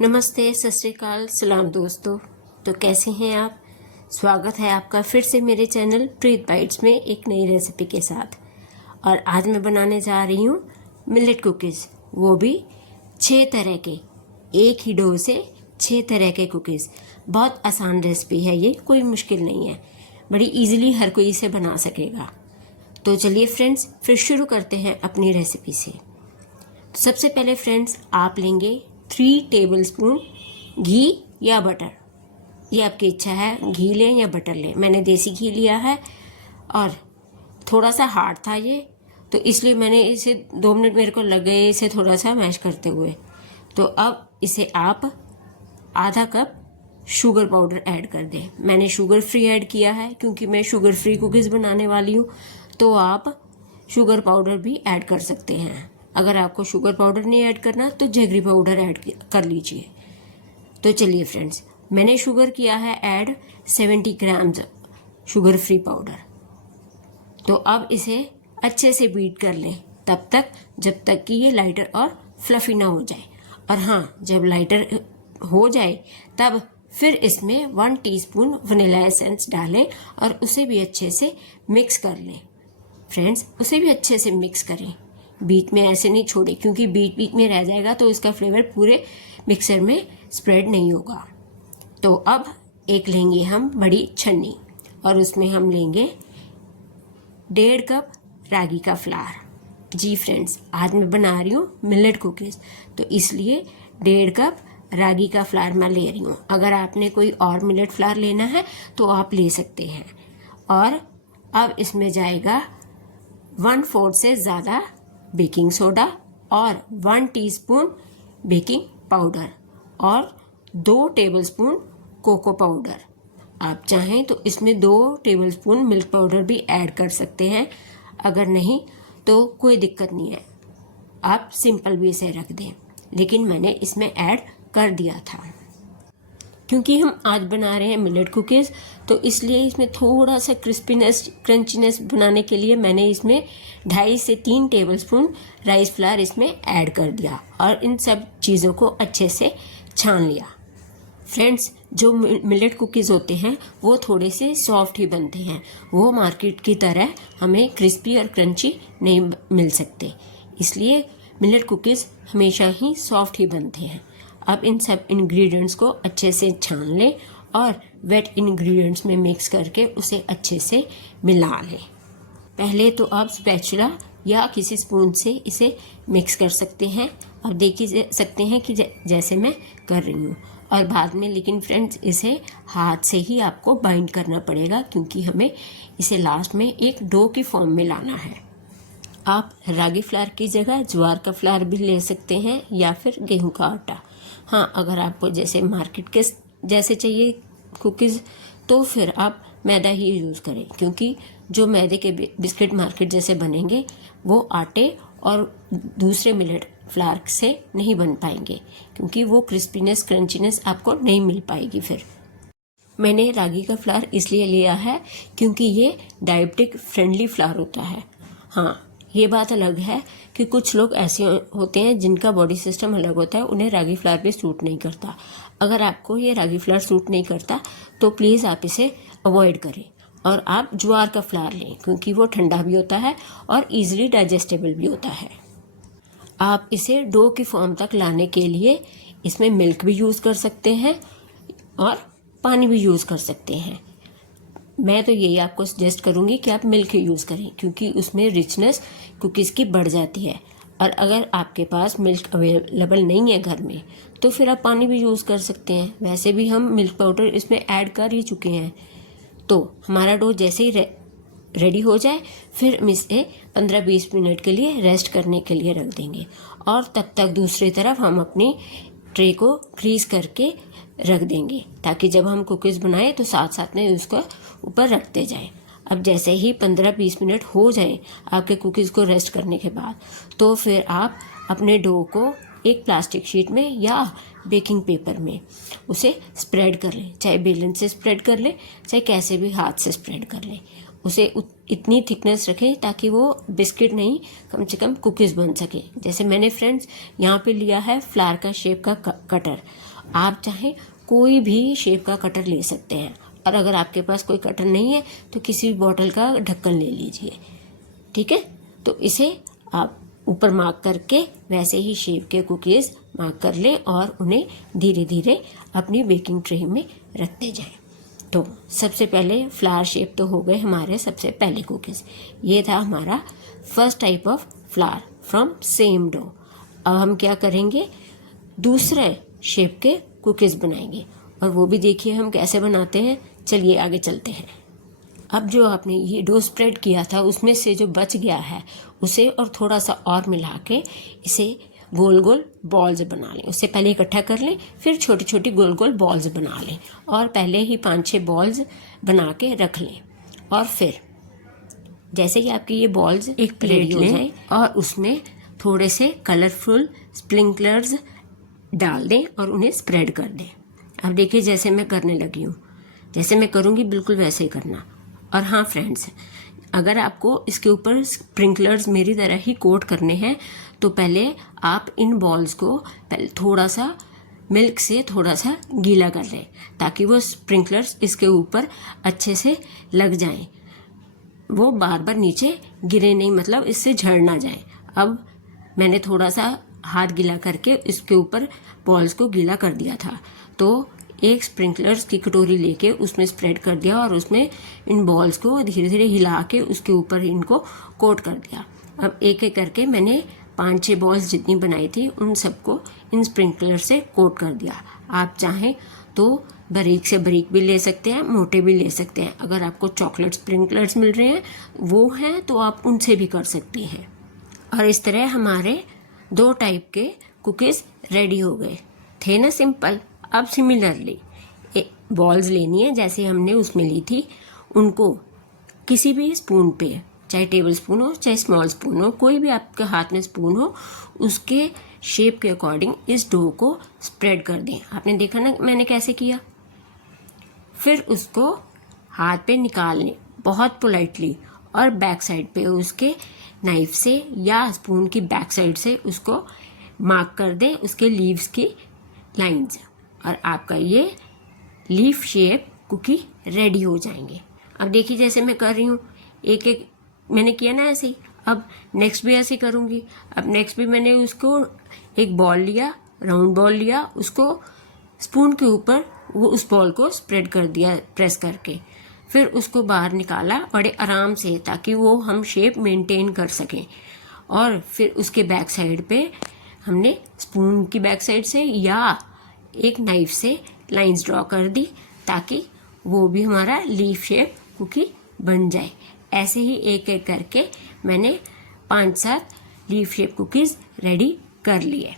नमस्ते, सत श्री अकाल, सलाम दोस्तों। तो कैसे हैं आप? स्वागत है आपका फिर से मेरे चैनल प्रीत बाइट्स में एक नई रेसिपी के साथ। और आज मैं बनाने जा रही हूँ मिलेट कुकीज़, वो भी 6 तरह के, एक ही डो से 6 तरह के कुकीज़। बहुत आसान रेसिपी है ये, कोई मुश्किल नहीं है, बड़ी इजीली हर कोई इसे बना सकेगा। तो चलिए फ्रेंड्स, फिर शुरू करते हैं अपनी रेसिपी से। तो सबसे पहले फ्रेंड्स, आप लेंगे 3 टेबलस्पून घी या बटर, ये आपकी इच्छा है, घी लें या बटर लें। मैंने देसी घी लिया है और थोड़ा सा हार्ड था ये, तो इसलिए मैंने इसे 2 मिनट मेरे को लग गए इसे थोड़ा सा मैश करते हुए। तो अब इसे आप आधा कप शुगर पाउडर ऐड कर दें। मैंने शुगर फ्री ऐड किया है क्योंकि मैं शुगर फ्री कुकीज़ बनाने वाली हूँ, तो आप शुगर पाउडर भी ऐड कर सकते हैं। अगर आपको शुगर पाउडर नहीं ऐड करना तो जैगरी पाउडर ऐड कर लीजिए। तो चलिए फ्रेंड्स, मैंने शुगर किया है add 70 grams sugar free powder. तो अब इसे अच्छे से बीट कर लें तब तक जब तक कि ये लाइटर और फ्लफी ना हो जाए। और हाँ, जब लाइटर हो जाए तब फिर इसमें 1 टीस्पून वनीला एसेंस डालें और उसे भी अच्छे से मिक्स कर लें। फ्रेंड्स, उसे भी अच्छे से मिक्स करें, बीच में ऐसे नहीं छोड़े, क्योंकि बीच बीच में रह जाएगा तो इसका फ्लेवर पूरे मिक्सर में स्प्रेड नहीं होगा। तो अब एक लेंगे हम बड़ी छन्नी और उसमें हम लेंगे 1.5 कप रागी का फ्लावर। जी फ्रेंड्स, आज मैं बना रही हूँ मिलेट कुकीज़, तो इसलिए 1.5 कप रागी का फ्लावर मैं ले रही हूँ। अगर आपने कोई और मिलेट फ्लावर लेना है तो आप ले सकते हैं। और अब इसमें जाएगा 1/4 से ज़्यादा बेकिंग सोडा और 1 टीस्पून बेकिंग पाउडर और 2 टेबलस्पून कोको पाउडर। आप चाहें तो इसमें 2 टेबलस्पून मिल्क पाउडर भी ऐड कर सकते हैं, अगर नहीं तो कोई दिक्कत नहीं है, आप सिंपल भी इसे रख दें। लेकिन मैंने इसमें ऐड कर दिया था क्योंकि हम आज बना रहे हैं मिलेट कुकीज़, तो इसलिए इसमें थोड़ा सा क्रिस्पीनेस, क्रंचीनेस बनाने के लिए मैंने इसमें 2.5 से 3 टेबलस्पून राइस फ्लावर इसमें ऐड कर दिया और इन सब चीज़ों को अच्छे से छान लिया। फ्रेंड्स, जो मिलेट कुकीज़ होते हैं वो थोड़े से सॉफ्ट ही बनते हैं, वो मार्केट की तरह हमें क्रिस्पी और क्रंची नहीं मिल सकते, इसलिए मिलेट कुकीज़ हमेशा ही सॉफ्ट ही बनते हैं। अब इन सब इंग्रेडिएंट्स को अच्छे से छान लें और वेट इंग्रेडिएंट्स में मिक्स करके उसे अच्छे से मिला लें। पहले तो आप स्पैचुला या किसी स्पून से इसे मिक्स कर सकते हैं और देख ही सकते हैं कि जैसे मैं कर रही हूँ। और बाद में लेकिन फ्रेंड्स, इसे हाथ से ही आपको बाइंड करना पड़ेगा क्योंकि हमें इसे लास्ट में एक डो की फॉर्म में लाना है। आप रागी फ्लावर की जगह ज्वार का फ्लावर भी ले सकते हैं या फिर गेहूं का आटा। हाँ, अगर आपको जैसे मार्केट के जैसे चाहिए कुकीज़ तो फिर आप मैदा ही यूज़ करें, क्योंकि जो मैदे के बिस्किट मार्केट जैसे बनेंगे वो आटे और दूसरे मिलेट फ्लावर से नहीं बन पाएंगे, क्योंकि वो क्रिस्पीनेस, क्रंचीनेस आपको नहीं मिल पाएगी। फिर मैंने रागी का फ्लावर इसलिए लिया है क्योंकि ये डायबिटिक फ्रेंडली फ्लावर होता है। हाँ, ये बात अलग है कि कुछ लोग ऐसे होते हैं जिनका बॉडी सिस्टम अलग होता है, उन्हें रागी फ्लावर भी सूट नहीं करता। अगर आपको ये रागी फ्लावर सूट नहीं करता तो प्लीज़ आप इसे अवॉइड करें और आप ज्वार का फ्लावर लें, क्योंकि वो ठंडा भी होता है और इजीली डाइजेस्टेबल भी होता है। आप इसे डो की फॉर्म तक लाने के लिए इसमें मिल्क भी यूज़ कर सकते हैं और पानी भी यूज़ कर सकते हैं। मैं तो यही आपको सजेस्ट करूँगी कि आप मिल्क यूज़ करें, क्योंकि उसमें रिचनेस कुकीज़ की बढ़ जाती है। और अगर आपके पास मिल्क अवेलेबल नहीं है घर में तो फिर आप पानी भी यूज़ कर सकते हैं। वैसे भी हम मिल्क पाउडर इसमें ऐड कर ही चुके हैं। तो हमारा डो जैसे ही रेडी हो जाए फिर हम इसे 15-20 मिनट के लिए रेस्ट करने के लिए रख देंगे और तब तक दूसरी तरफ हम अपनी ट्रे को ग्रीस करके रख देंगे, ताकि जब हम कुकीज़ बनाएं तो साथ साथ में उसको ऊपर रखते जाएं। अब जैसे ही 15-20 मिनट हो जाएं आपके कुकीज़ को रेस्ट करने के बाद, तो फिर आप अपने डो को एक प्लास्टिक शीट में या बेकिंग पेपर में उसे स्प्रेड कर लें, चाहे बेलन से स्प्रेड कर लें, चाहे कैसे भी हाथ से स्प्रेड कर लें। उसे इतनी थिकनेस रखें ताकि वो बिस्किट नहीं, कम से कम कुकीज़ बन सके। जैसे मैंने फ्रेंड्स यहाँ पे लिया है फ्लावर का शेप का कटर। आप चाहें कोई भी शेप का कटर ले सकते हैं, और अगर आपके पास कोई कटर नहीं है तो किसी भी बॉटल का ढक्कन ले लीजिए, ठीक है। तो इसे आप ऊपर मार्क करके वैसे ही शेप के कुकीज़ मार्क कर लें और उन्हें धीरे धीरे अपनी बेकिंग ट्रे में रखते जाएं। तो सबसे पहले फ्लावर शेप तो हो गए हमारे सबसे पहले कुकीज़। ये था हमारा first type of flower from same dough. अब हम क्या करेंगे, दूसरे शेप के कुकीज़ बनाएंगे, और वो भी देखिए हम कैसे बनाते हैं। चलिए आगे चलते हैं। अब जो आपने ये डो स्प्रेड किया था उसमें से जो बच गया है उसे और थोड़ा सा और मिला के इसे गोल गोल बॉल्स बना लें। उससे पहले इकट्ठा कर लें, फिर छोटी छोटी गोल गोल बॉल्स बना लें, और पहले ही 5-6 बॉल्स बना के रख लें। और फिर जैसे ही आपकी ये बॉल्स एक प्लेट हो जाए और उसमें थोड़े से कलरफुल स्प्रिंकलर्स डाल दें और उन्हें स्प्रेड कर दें। अब देखिए जैसे मैं करने लगी हूँ, जैसे मैं करूँगी बिल्कुल वैसे ही करना। और हाँ फ्रेंड्स, अगर आपको इसके ऊपर स्प्रिंकलर्स मेरी तरह ही कोट करने हैं तो पहले आप इन बॉल्स को पहले थोड़ा सा मिल्क से थोड़ा सा गीला कर लें, ताकि वो स्प्रिंकलर्स इसके ऊपर अच्छे से लग जाएं, वो बार बार नीचे गिरे नहीं, मतलब इससे झड़ ना जाए। अब मैंने थोड़ा सा हाथ गीला करके इसके ऊपर बॉल्स को गीला कर दिया था, तो एक स्प्रिंकलर्स की कटोरी लेके उसमें स्प्रेड कर दिया और उसमें इन बॉल्स को धीरे धीरे हिला के उसके ऊपर इनको कोट कर दिया। अब एक एक करके मैंने 5-6 बॉल्स जितनी बनाई थी उन सबको इन स्प्रिंकलर से कोट कर दिया। आप चाहें तो बारीक से बारीक भी ले सकते हैं, मोटे भी ले सकते हैं। अगर आपको चॉकलेट स्प्रिंकलर्स मिल रहे हैं वो हैं तो आप उनसे भी कर सकती हैं। और इस तरह हमारे 2 टाइप के कुकीज़ रेडी हो गए थे ना, सिंपल। अब सिमिलरली बॉल्स लेनी है जैसे हमने उसमें ली थी, उनको किसी भी स्पून पे, चाहे टेबल स्पून हो चाहे स्मॉल स्पून हो, कोई भी आपके हाथ में स्पून हो, उसके शेप के अकॉर्डिंग इस डो को स्प्रेड कर दें। आपने देखा ना मैंने कैसे किया। फिर उसको हाथ पे निकाल लें बहुत पोलाइटली, और बैक साइड पे उसके नाइफ से या स्पून की बैक साइड से उसको मार्क कर दें उसके लीव्स की लाइंस, और आपका ये लीफ शेप कुकी रेडी हो जाएंगे। अब देखिए जैसे मैं कर रही हूँ, एक एक मैंने किया ना ऐसे ही, अब नेक्स्ट भी ऐसे करूँगी। अब नेक्स्ट भी मैंने उसको एक बॉल लिया, राउंड बॉल लिया, उसको स्पून के ऊपर वो उस बॉल को स्प्रेड कर दिया प्रेस करके, फिर उसको बाहर निकाला बड़े आराम से ताकि वो हम शेप मेंटेन कर सकें। और फिर उसके बैक साइड पे हमने स्पून की बैक साइड से या एक नाइफ से लाइंस ड्रॉ कर दी ताकि वो भी हमारा लीफ शेप कुकी बन जाए। ऐसे ही एक एक करके मैंने 5-7 लीफ शेप कुकीज़ रेडी कर लिए।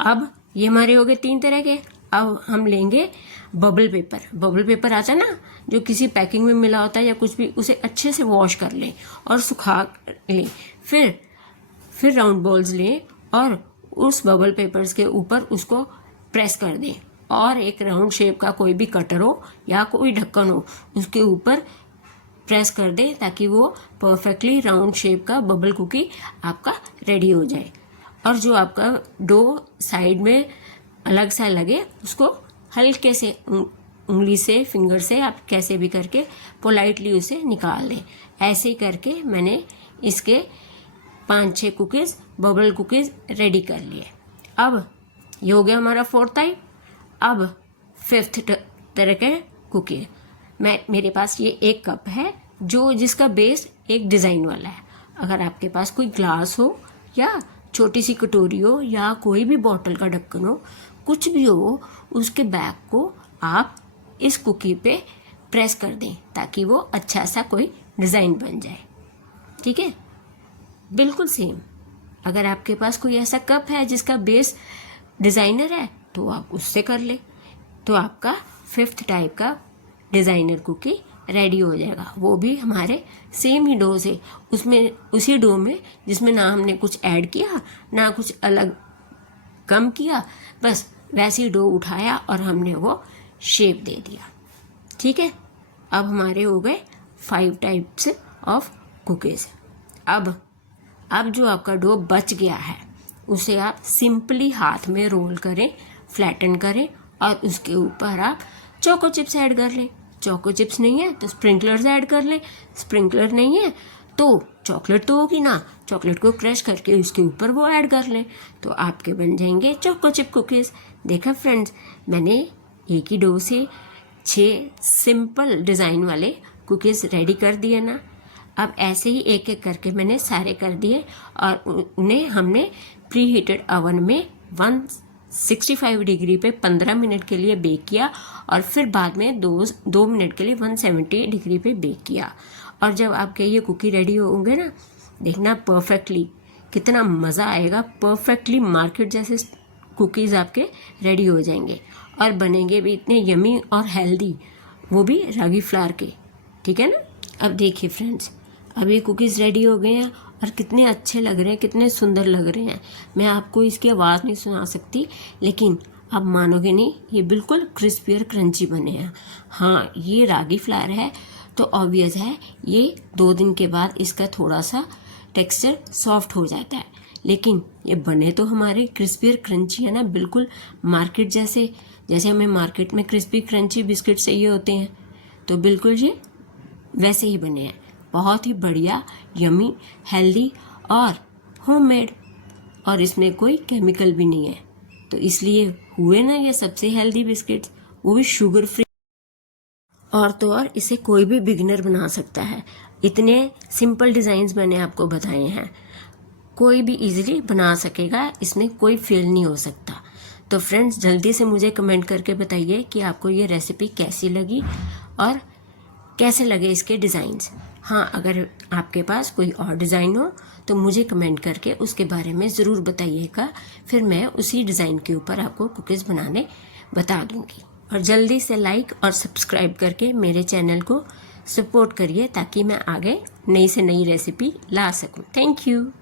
अब ये हमारे हो गए 3 तरह के। अब हम लेंगे बबल पेपर। बबल पेपर आता है ना जो किसी पैकिंग में मिला होता है या कुछ भी, उसे अच्छे से वॉश कर लें और सुखा लें। फिर राउंड बॉल्स लें और उस बबल पेपर्स के ऊपर उसको प्रेस कर दें, और एक राउंड शेप का कोई भी कटर हो या कोई ढक्कन हो उसके ऊपर प्रेस कर दें ताकि वो परफेक्टली राउंड शेप का बबल कुकी आपका रेडी हो जाए। और जो आपका डो साइड में अलग सा लगे उसको हल्के से उंगली से, फिंगर से, आप कैसे भी करके पोलाइटली उसे निकाल दें। ऐसे ही करके मैंने इसके 5-6 कुकीज़ बबल कुकीज़ रेडी कर लिए। अब ये हो गया हमारा 4th टाइप। अब 5th तरह के कुकी, मेरे पास ये एक कप है जिसका बेस एक डिज़ाइन वाला है। अगर आपके पास कोई ग्लास हो या छोटी सी कटोरी हो या कोई भी बॉटल का ढक्कन हो, कुछ भी हो, उसके बैक को आप इस कुकी पे प्रेस कर दें ताकि वो अच्छा सा कोई डिज़ाइन बन जाए। ठीक है, बिल्कुल सेम। अगर आपके पास कोई ऐसा कप है जिसका बेस डिज़ाइनर है तो आप उससे कर ले, तो आपका 5th टाइप का डिज़ाइनर कुकी रेडी हो जाएगा। वो भी हमारे सेम ही डो से, उसमें उसी डो में जिसमें ना हमने कुछ ऐड किया ना कुछ अलग कम किया, बस वैसे ही डो उठाया और हमने वो शेप दे दिया। ठीक है, अब हमारे हो गए 5 टाइप्स ऑफ कुकीज़। अब जो आपका डो बच गया है उसे आप सिंपली हाथ में रोल करें, फ्लैटन करें और उसके ऊपर आप चोको चिप्स ऐड कर लें। चोको चिप्स नहीं है तो स्प्रिंकलर्स ऐड कर लें, स्प्रिंकलर नहीं है तो चॉकलेट तो होगी ना, चॉकलेट को क्रश करके उसके ऊपर वो ऐड कर लें, तो आपके बन जाएंगे चोको चिप कुकीज़। देखा फ्रेंड्स, मैंने एक ही डो से 6 सिंपल डिज़ाइन वाले कुकीज़ रेडी कर दिए ना। अब ऐसे ही एक एक करके मैंने सारे कर दिए और उन्हें हमने प्री हीटेड ओवन में 165 डिग्री पे 15 मिनट के लिए बेक किया और फिर बाद में 2 मिनट के लिए 170 डिग्री पे बेक किया। और जब आपके ये कुकी रेडी होंगे ना, देखना परफेक्टली कितना मज़ा आएगा। परफेक्टली मार्केट जैसे कुकीज़ आपके रेडी हो जाएंगे और बनेंगे भी इतने यमी और हेल्दी, वो भी रागी फ्लावर के। ठीक है ना। अब देखिए फ्रेंड्स, अब ये कुकीज़ रेडी हो गए हैं और कितने अच्छे लग रहे हैं, कितने सुंदर लग रहे हैं। मैं आपको इसकी आवाज़ नहीं सुना सकती, लेकिन आप मानोगे नहीं, ये बिल्कुल क्रिस्पी और क्रंची बने हैं। हाँ, ये रागी फ्लावर है तो ऑब्वियस है ये 2 दिन के बाद इसका थोड़ा सा टेक्सचर सॉफ्ट हो जाता है, लेकिन ये बने तो हमारे क्रिस्पी और क्रंची है ना, बिल्कुल मार्केट जैसे हमें मार्केट में क्रिस्पी क्रंची बिस्किट चाहिए होते हैं, तो बिल्कुल ये वैसे ही बने हैं। बहुत ही बढ़िया, यमी, हेल्दी और होममेड, और इसमें कोई केमिकल भी नहीं है, तो इसलिए हुए ना ये सबसे हेल्दी बिस्किट्स, वो भी शुगर फ्री। और तो और इसे कोई भी बिगिनर बना सकता है। इतने सिंपल डिज़ाइंस मैंने आपको बताए हैं, कोई भी इजीली बना सकेगा, इसमें कोई फेल नहीं हो सकता। तो फ्रेंड्स, जल्दी से मुझे कमेंट करके बताइए कि आपको ये रेसिपी कैसी लगी और कैसे लगे इसके डिज़ाइंस। हाँ, अगर आपके पास कोई और डिज़ाइन हो तो मुझे कमेंट करके उसके बारे में ज़रूर बताइएगा, फिर मैं उसी डिज़ाइन के ऊपर आपको कुकीज़ बनाने बता दूँगी। और जल्दी से लाइक और सब्सक्राइब करके मेरे चैनल को सपोर्ट करिए ताकि मैं आगे नई से नई रेसिपी ला सकूं। Thank you.